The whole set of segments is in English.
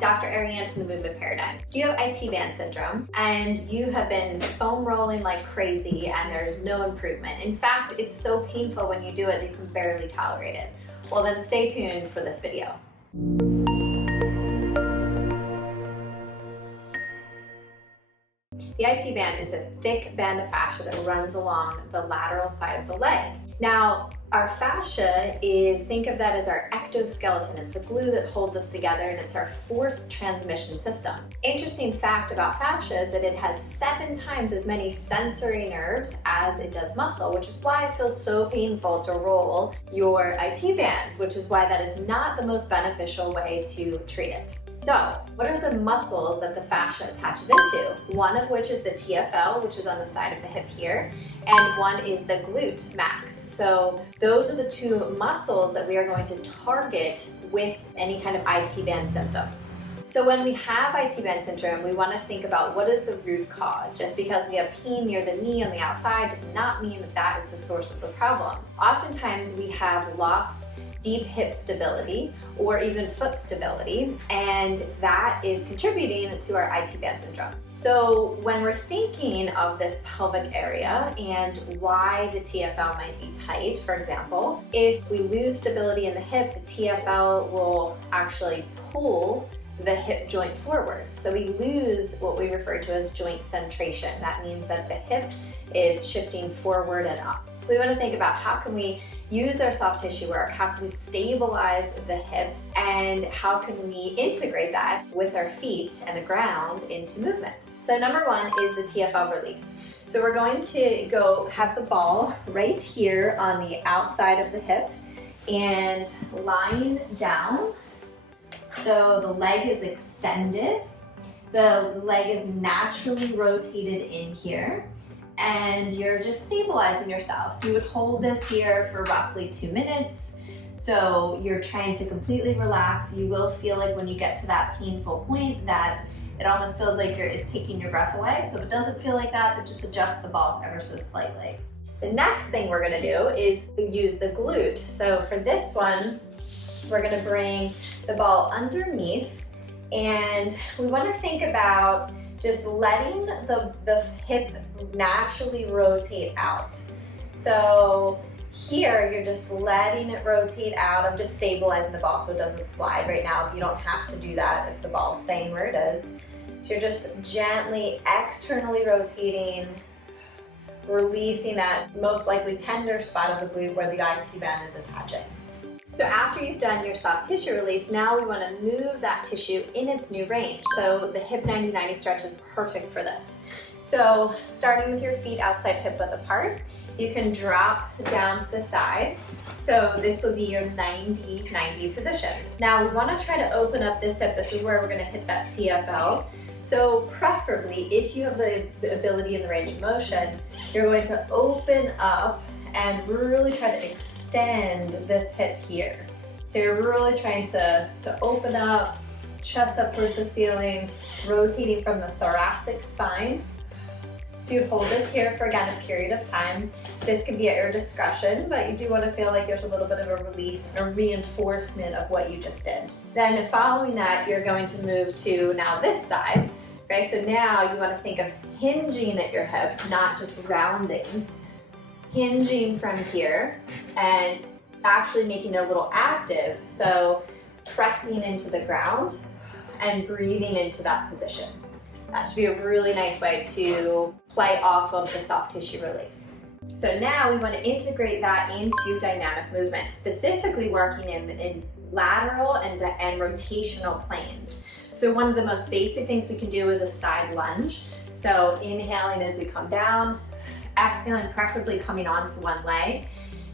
Dr. Ariane from the Movement Paradigm. Do you have IT band syndrome and you have been foam rolling like crazy and there's no improvement? In fact, it's so painful when you do it that you can barely tolerate it. Well, then stay tuned for this video. The IT band is a thick band of fascia that runs along the lateral side of the leg. Now, our fascia is, think of that as our ectoskeleton. It's the glue that holds us together, and it's our force transmission system. Interesting fact about fascia is that it has 7 times as many sensory nerves as it does muscle, which is why it feels so painful to roll your IT band, which is why that is not the most beneficial way to treat it. So, what are the muscles that the fascia attaches into? One of which is the TFL, which is on the side of the hip here, and one is the glute max. So those are the 2 muscles that we are going to target with any kind of IT band symptoms. So when we have IT band syndrome, we want to think about what is the root cause. Just because we have pain near the knee on the outside does not mean that that is the source of the problem. Oftentimes we have lost deep hip stability or even foot stability, and that is contributing to our IT band syndrome. So when we're thinking of this pelvic area and why the TFL might be tight, for example, if we lose stability in the hip, the TFL will actually pull the hip joint forward. So we lose what we refer to as joint centration. That means that the hip is shifting forward and up. So we want to think about how can we use our soft tissue work, how can we stabilize the hip, and how can we integrate that with our feet and the ground into movement. So number 1 is the TFL release. So we're going to go have the ball right here on the outside of the hip and lying down. So the leg is extended, the leg is naturally rotated in here, and you're just stabilizing yourself. So you would hold this here for roughly 2 minutes. So you're trying to completely relax. You will feel like when you get to that painful point that it almost feels like it's taking your breath away. So if it doesn't feel like that, then just adjust the ball ever so slightly. The next thing we're gonna do is use the glute. So for this one, we're gonna bring the ball underneath, and we wanna think about just letting the hip naturally rotate out. So here, you're just letting it rotate out. I'm just stabilizing the ball so it doesn't slide right now. You don't have to do that if the ball's staying where it is. So you're just gently externally rotating, releasing that most likely tender spot of the glute where the IT band is attaching. So after you've done your soft tissue release, now we want to move that tissue in its new range. So the hip 90-90 stretch is perfect for this. So starting with your feet outside hip width apart, you can drop down to the side. So this will be your 90-90 position. Now we want to try to open up this hip. This is where we're going to hit that TFL. So preferably, if you have the ability in the range of motion, you're going to open up and really try to extend this hip here. So you're really trying to open up, chest up towards the ceiling, rotating from the thoracic spine. So you hold this here for, again, a period of time. This can be at your discretion, but you do want to feel like there's a little bit of a release, a reinforcement of what you just did. Then following that, you're going to move to now this side, right? So now you want to think of hinging at your hip, not just rounding. Hinging from here and actually making it a little active. So pressing into the ground and breathing into that position. That should be a really nice way to play off of the soft tissue release. So now we want to integrate that into dynamic movement, specifically working in lateral and rotational planes. So one of the most basic things we can do is a side lunge. So inhaling as we come down, exhaling, preferably coming onto one leg,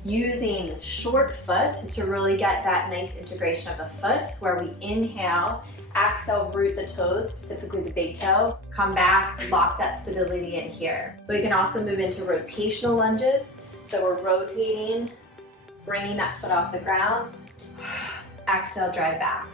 using short foot to really get that nice integration of the foot, where we inhale, exhale, root the toes, specifically the big toe, come back, lock that stability in here. We can also move into rotational lunges. So we're rotating, bringing that foot off the ground, exhale, drive back.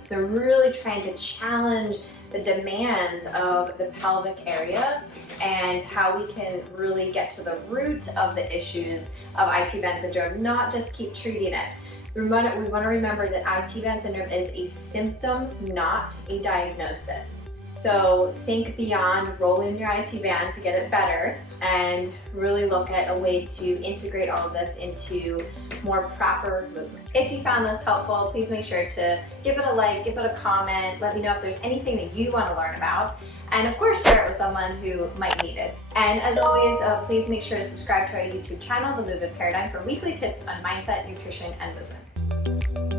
So really trying to challenge the demands of the pelvic area and how we can really get to the root of the issues of IT band syndrome, not just keep treating it. We want to remember that IT band syndrome is a symptom, not a diagnosis. So think beyond rolling your IT band to get it better and really look at a way to integrate all of this into more proper movement. If you found this helpful, please make sure to give it a like, give it a comment, let me know if there's anything that you want to learn about, and of course share it with someone who might need it. And as always, please make sure to subscribe to our YouTube channel, The Movement Paradigm, for weekly tips on mindset, nutrition, and movement.